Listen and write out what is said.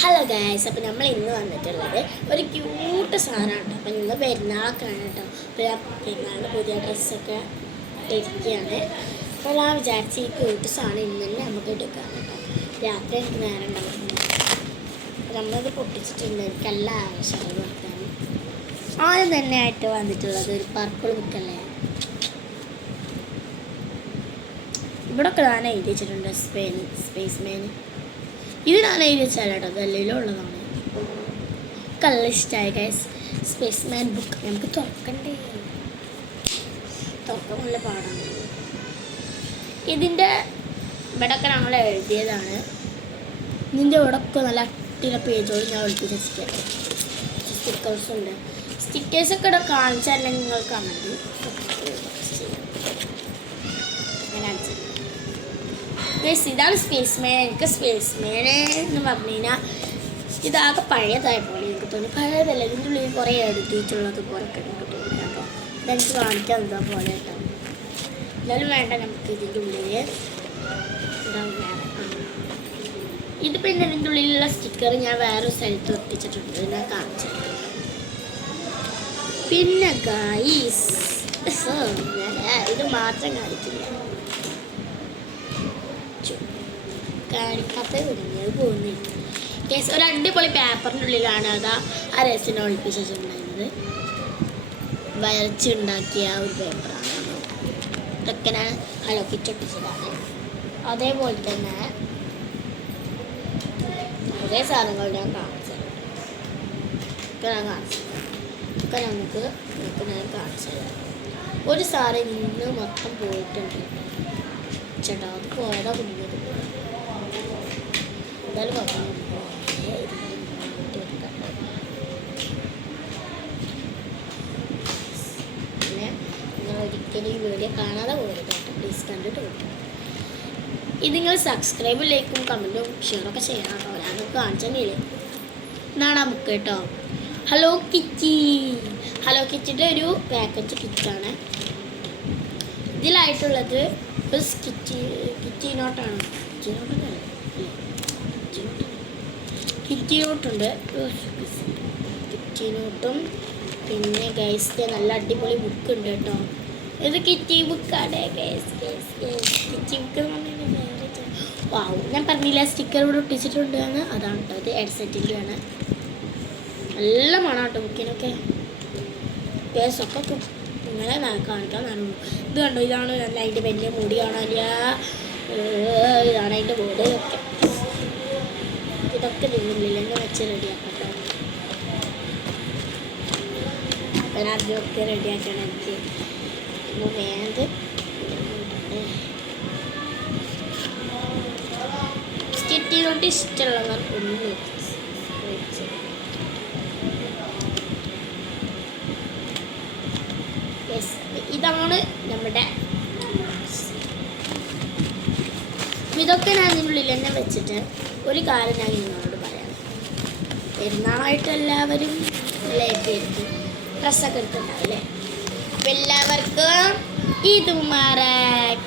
Hello guys, അപ്പോൾ നമ്മൾ ഇന്ന് വന്നിട്ടുള്ളത് ഒരു ക്യൂട്ട് സാധനമാണ്. അപ്പം ഇന്ന് പെരുന്നാളൊക്കെയാണ് കേട്ടോ. അപ്പോൾ ഞാൻ പെരുന്നാളിന് പുതിയ ഡ്രസ്സൊക്കെ ഇരിക്കുകയാണ്. അപ്പോൾ ഞാൻ വിചാരിച്ച ഈ ക്യൂട്ട് സാധനം ഇന്ന് തന്നെ നമുക്ക് എടുക്കാം കേട്ടോ. രാത്രി എനിക്ക് നേരം ഉണ്ടാകുന്നു. നമ്മളത് പൊട്ടിച്ചിട്ടുണ്ട്. എനിക്കല്ല ആവശ്യമാണ് വെക്കാൻ. ആദ്യം തന്നെ ആയിട്ട് വന്നിട്ടുള്ളത് ഒരു പർപ്പിൾ ബുക്കല്ലേ. ഇവിടെയൊക്കെ ഞാൻ എഴുതി വെച്ചിട്ടുണ്ട് സ്പേസ് മാൻ. ഇത് ഞാൻ എഴുതി വെച്ചാൽ കേട്ടോ, ഗല്ലിയിലും ഉള്ളതാണ്. കല്ല ഇഷ്ടമായി ഗൈസ്. സ്പേസ് മാൻ ബുക്ക് നമുക്ക് തുറക്കണ്ടേ, തുറക്കാൻ നല്ല പാടാണ്. ഇതിൻ്റെ ഇവിടെയൊക്കെ ഞങ്ങൾ എഴുതിയതാണ്. ഇതിൻ്റെ ഇവിടെയൊക്കെ നല്ല അട്ടിയുള്ള പേജോട് ഞാൻ ഒളിപ്പിച്ച് വെച്ചിട്ടുണ്ട്. സ്റ്റിക്കേഴ്സ് ഉണ്ട്. സ്റ്റിക്കേഴ്സൊക്കെ ഇവിടെ കാണിച്ചാൽ നിങ്ങൾ കാണുന്നത് ഗൈസ്. ഇതാണ് സ്പേസ് മാൻ. എനിക്ക് സ്പേസ് മാൻ എന്ന് പറഞ്ഞു കഴിഞ്ഞാൽ ഇതാകെ പഴയതായ പോലെ എനിക്ക് തോന്നി. പഴയതല്ല, ഇതിൻ്റെ ഉള്ളിൽ കുറേ എഴുതിയിട്ടുള്ളത് പോലെ എനിക്ക് തോന്നി കേട്ടോ. ഇതെനിക്ക് കാണിക്കാൻ എന്താ പോലെ കേട്ടോ. എന്നാലും വേണ്ട, നമുക്ക് ഇതിൻ്റെ ഉള്ളിൽ ഇതാവും വേറെ. ഇത് പിന്നെ ഇതിൻ്റെ ഉള്ളിലുള്ള സ്റ്റിക്കർ ഞാൻ വേറൊരു സ്ഥലത്ത് ഒട്ടിച്ചിട്ടുണ്ട്, ഞാൻ കാണിച്ചത്. പിന്നെ ഗൈസ് ഇത് മാത്രം കാണിക്കില്ല, കാണിക്കാത്ത വിടുന്നത് പോകുന്നില്ല കേസ്. ഒരു അടിപൊളി പേപ്പറിൻ്റെ ഉള്ളിലാണ് അതാ ആ രസിനെ ഒളിപ്പിച്ച് വെച്ചിട്ടുണ്ടായിരുന്നത്. വരച്ചുണ്ടാക്കിയ ഒരു പേപ്പറാണ്. ഇതൊക്കെ ഞാൻ അലക്കിച്ചൊട്ടിച്ചതാണ്. അതേപോലെ തന്നെ അതേ സാധനങ്ങൾ ഞാൻ കാണിച്ചത്. ഒക്കെ നമുക്ക് ഞാൻ കാണിച്ചത്. ഒരു സാധനം ഇന്ന് മൊത്തം പോയിട്ടുണ്ട് ചേട്ടാ. അത് പോയതാ കുഞ്ഞത്. എന്തായാലും പിന്നെ നിങ്ങൾ ഒരിക്കലും ഈ വീഡിയോ കാണാതെ പോകരുത് കേട്ടോ. പ്ലീസ് കണ്ടിട്ട് പോകും. ഇത് നിങ്ങൾ സബ്സ്ക്രൈബും ലൈക്കും കമൻറ്റും ഷെയറൊക്കെ ചെയ്യണം കേട്ടോ. ഞാനൊക്കെ കാണിച്ചു തന്നെയില്ലേ. എന്നാണ് ആ ബുക്ക് കേട്ടോ. ഹലോ കിച്ചി. ഹലോ കിച്ചിൻ്റെ ഒരു പാക്കറ്റ് കിറ്റാണ്. ഇതിലായിട്ടുള്ളത് ഒരു കിറ്റി നോട്ടാണ്. കിറ്റി നോട്ടുണ്ട്. കിറ്റി നോട്ടും പിന്നെ ഗൈസ് നല്ല അടിപൊളി ബുക്ക് ഉണ്ട് കേട്ടോ. ഇത് കിറ്റി ബുക്കാണ് ഗൈസ്. കിറ്റി ബുക്ക് എന്ന് പറഞ്ഞാൽ വാവ്, ഞാൻ പറഞ്ഞില്ല സ്റ്റിക്കർ ഇവിടെ ഒട്ടിച്ചിട്ടുണ്ട് എന്ന്. അതാണ് കേട്ടോ, ഇത് ഹെഡ്സെറ്റിൻ്റെ ആണ്. നല്ല മണം കേട്ടോ ബുക്കിനൊക്കെ. കേസൊക്കെ ഇങ്ങനെ കാണിക്കാൻ കാണുന്നു. ഇത് കണ്ടോ, ഇതാണ് നല്ല അതിൻ്റെ വലിയ മുടി കാണാനില്ല. ഇതാണ് അതിൻ്റെ ബോർഡ്. ഇതൊക്കെ നിന്നില്ല എന്നെ വെച്ച് റെഡിയാക്കട്ടോ. അപ്പം അതൊക്കെ റെഡിയാക്കണം എനിക്ക്. വേണ്ടത് സ്കിറ്റ് ചെയ്തുകൊണ്ട് ഇഷ്ടമുള്ളവർ ഒന്ന് വെച്ച്. ഇതാണ് നമ്മുടെ. ഇതൊക്കെ ഞാൻ ഇതിനുള്ളിൽ തന്നെ വെച്ചിട്ട് ഒരു കാര്യം ഞാൻ നിങ്ങളോട് പറയാം. പെരുന്നാളായിട്ട് എല്ലാവരും ലൈഫായിരിക്കും ഡ്രസ്സൊക്കെ എടുത്തിട്ടുണ്ടാവില്ലേ. അപ്പം എല്ലാവർക്കും ഈദ് മുബാറക്.